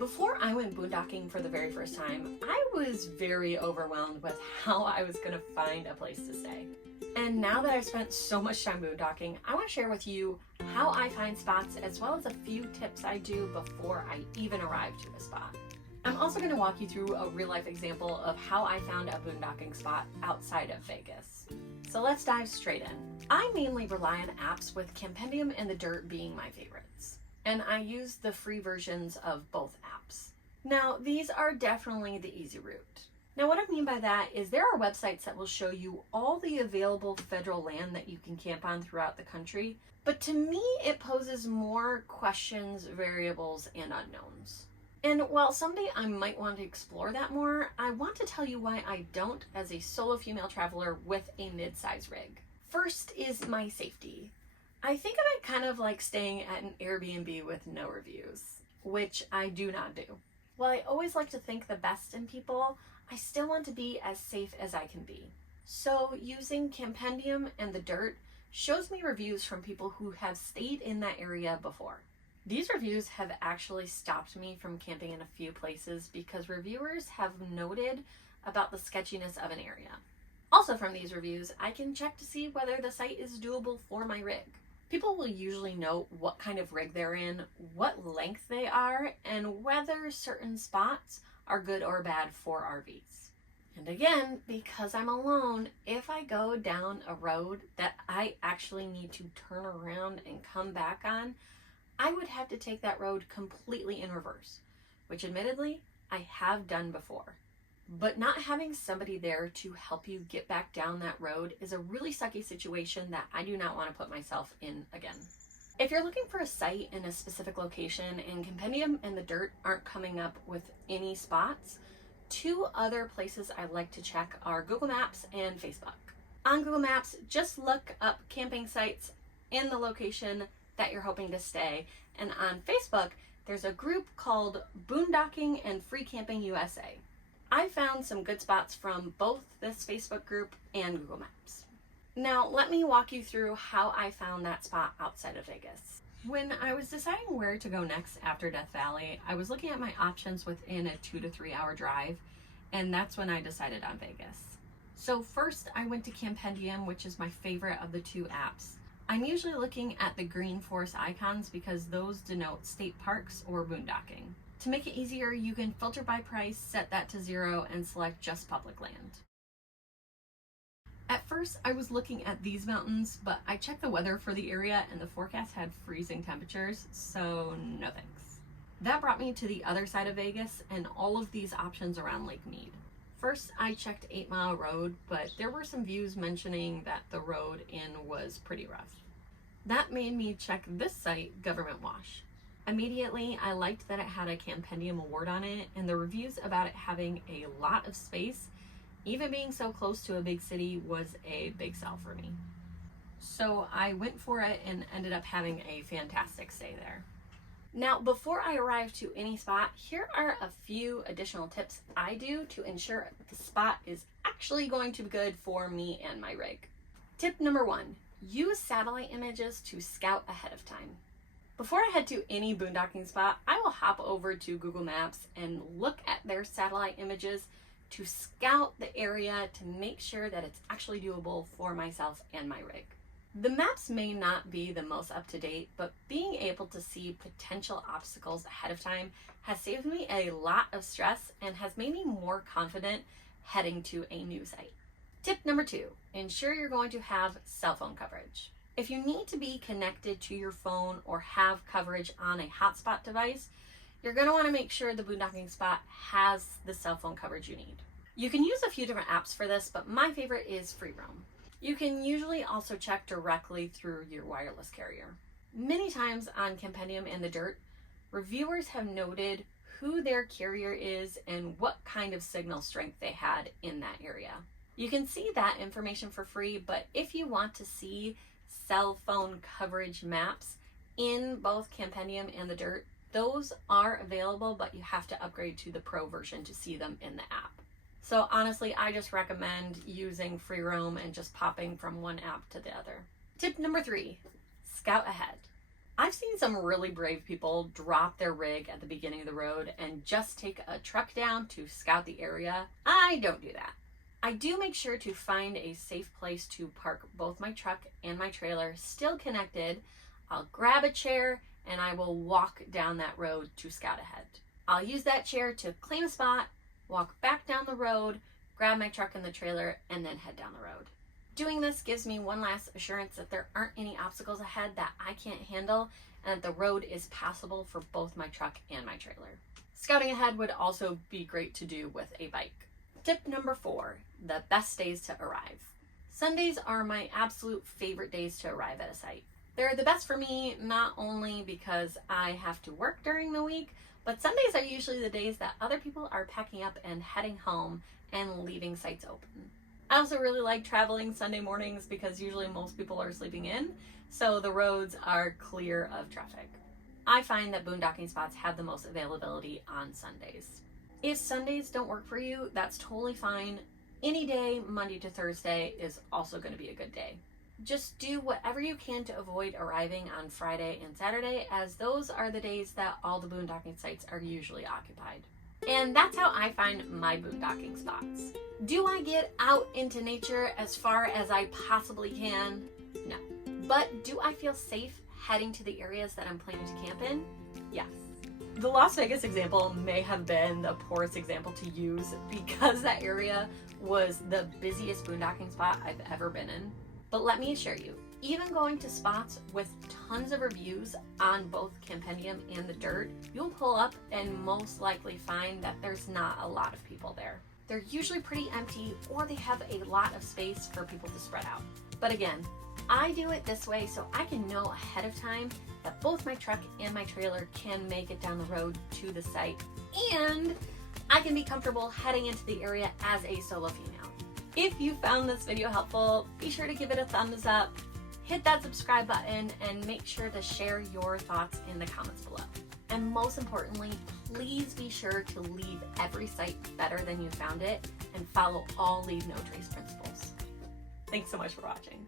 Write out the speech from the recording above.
Before I went boondocking for the very first time, I was very overwhelmed with how I was going to find a place to stay. And now that I've spent so much time boondocking, I want to share with you how I find spots as well as a few tips I do before I even arrive to a spot. I'm also going to walk you through a real life example of how I found a boondocking spot outside of Vegas. So let's dive straight in. I mainly rely on apps, with Campendium and The Dirt being my favorites. And I use the free versions of both apps. Now, these are definitely the easy route. Now, what I mean by that is there are websites that will show you all the available federal land that you can camp on throughout the country, but to me, it poses more questions, variables, and unknowns. And while someday I might want to explore that more, I want to tell you why I don't as a solo female traveler with a mid-size rig. First is my safety. I think of it kind of like staying at an Airbnb with no reviews, which I do not do. While I always like to think the best in people, I still want to be as safe as I can be. So using Campendium and The Dirt shows me reviews from people who have stayed in that area before. These reviews have actually stopped me from camping in a few places because reviewers have noted about the sketchiness of an area. Also from these reviews, I can check to see whether the site is doable for my rig. People will usually note what kind of rig they're in, what length they are, and whether certain spots are good or bad for RVs. And again, because I'm alone, if I go down a road that I actually need to turn around and come back on, I would have to take that road completely in reverse, which admittedly I have done before. But not having somebody there to help you get back down that road is a really sucky situation that I do not want to put myself in again. If you're looking for a site in a specific location and Campendium and The Dirt aren't coming up with any spots, two other places I like to check are Google Maps and Facebook. On Google Maps, just look up camping sites in the location that you're hoping to stay. And on Facebook, there's a group called Boondocking and Free Camping USA. I found some good spots from both this Facebook group and Google Maps. Now, let me walk you through how I found that spot outside of Vegas. When I was deciding where to go next after Death Valley, I was looking at my options within a 2 to 3 hour drive, and that's when I decided on Vegas. So first, I went to Campendium, which is my favorite of the two apps. I'm usually looking at the green forest icons because those denote state parks or boondocking. To make it easier, you can filter by price, set that to 0, and select just public land. At first, I was looking at these mountains, but I checked the weather for the area and the forecast had freezing temperatures, so no thanks. That brought me to the other side of Vegas and all of these options around Lake Mead. First, I checked 8 Mile Road, but there were some views mentioning that the road in was pretty rough. That made me check this site, Government Wash. Immediately, I liked that it had a Campendium award on it, and the reviews about it having a lot of space, even being so close to a big city, was a big sell for me. So I went for it and ended up having a fantastic stay there. Now, before I arrive to any spot, here are a few additional tips I do to ensure the spot is actually going to be good for me and my rig. Tip number 1, use satellite images to scout ahead of time. Before I head to any boondocking spot, I will hop over to Google Maps and look at their satellite images to scout the area to make sure that it's actually doable for myself and my rig. The maps may not be the most up-to-date, but being able to see potential obstacles ahead of time has saved me a lot of stress and has made me more confident heading to a new site. Tip number 2, ensure you're going to have cell phone coverage. If you need to be connected to your phone or have coverage on a hotspot device, you're going to want to make sure the boondocking spot has the cell phone coverage you need. You can use a few different apps for this, but my favorite is FreeRoam. You can usually also check directly through your wireless carrier. Many times on Campendium and The Dirt, reviewers have noted who their carrier is and what kind of signal strength they had in that area. You can see that information for free, but if you want to see cell phone coverage maps in both Campendium and The Dirt, those are available, but you have to upgrade to the Pro version to see them in the app. So honestly, I just recommend using FreeRoam and just popping from one app to the other. Tip number 3, scout ahead. I've seen some really brave people drop their rig at the beginning of the road and just take a truck down to scout the area. I don't do that. I do make sure to find a safe place to park both my truck and my trailer still connected. I'll grab a chair and I will walk down that road to scout ahead. I'll use that chair to claim a spot, walk back down the road, grab my truck and the trailer, and then head down the road. Doing this gives me one last assurance that there aren't any obstacles ahead that I can't handle and that the road is passable for both my truck and my trailer. Scouting ahead would also be great to do with a bike. Tip number 4, the best days to arrive. Sundays are my absolute favorite days to arrive at a site. They're the best for me, not only because I have to work during the week, but Sundays are usually the days that other people are packing up and heading home and leaving sites open. I also really like traveling Sunday mornings because usually most people are sleeping in, so the roads are clear of traffic. I find that boondocking spots have the most availability on Sundays. If Sundays don't work for you, that's totally fine. Any day, Monday to Thursday, is also going to be a good day. Just do whatever you can to avoid arriving on Friday and Saturday, as those are the days that all the boondocking sites are usually occupied. And that's how I find my boondocking spots. Do I get out into nature as far as I possibly can? No. But do I feel safe heading to the areas that I'm planning to camp in? Yes. The Las Vegas example may have been the poorest example to use because that area was the busiest boondocking spot I've ever been in. But let me assure you, even going to spots with tons of reviews on both Campendium and the Dirt, you'll pull up and most likely find that there's not a lot of people there. They're usually pretty empty, or they have a lot of space for people to spread out. But again, I do it this way so I can know ahead of time that both my truck and my trailer can make it down the road to the site, and I can be comfortable heading into the area as a solo female. If you found this video helpful, be sure to give it a thumbs up, hit that subscribe button, and make sure to share your thoughts in the comments below. And most importantly, please be sure to leave every site better than you found it and follow all leave no trace principles. Thanks so much for watching.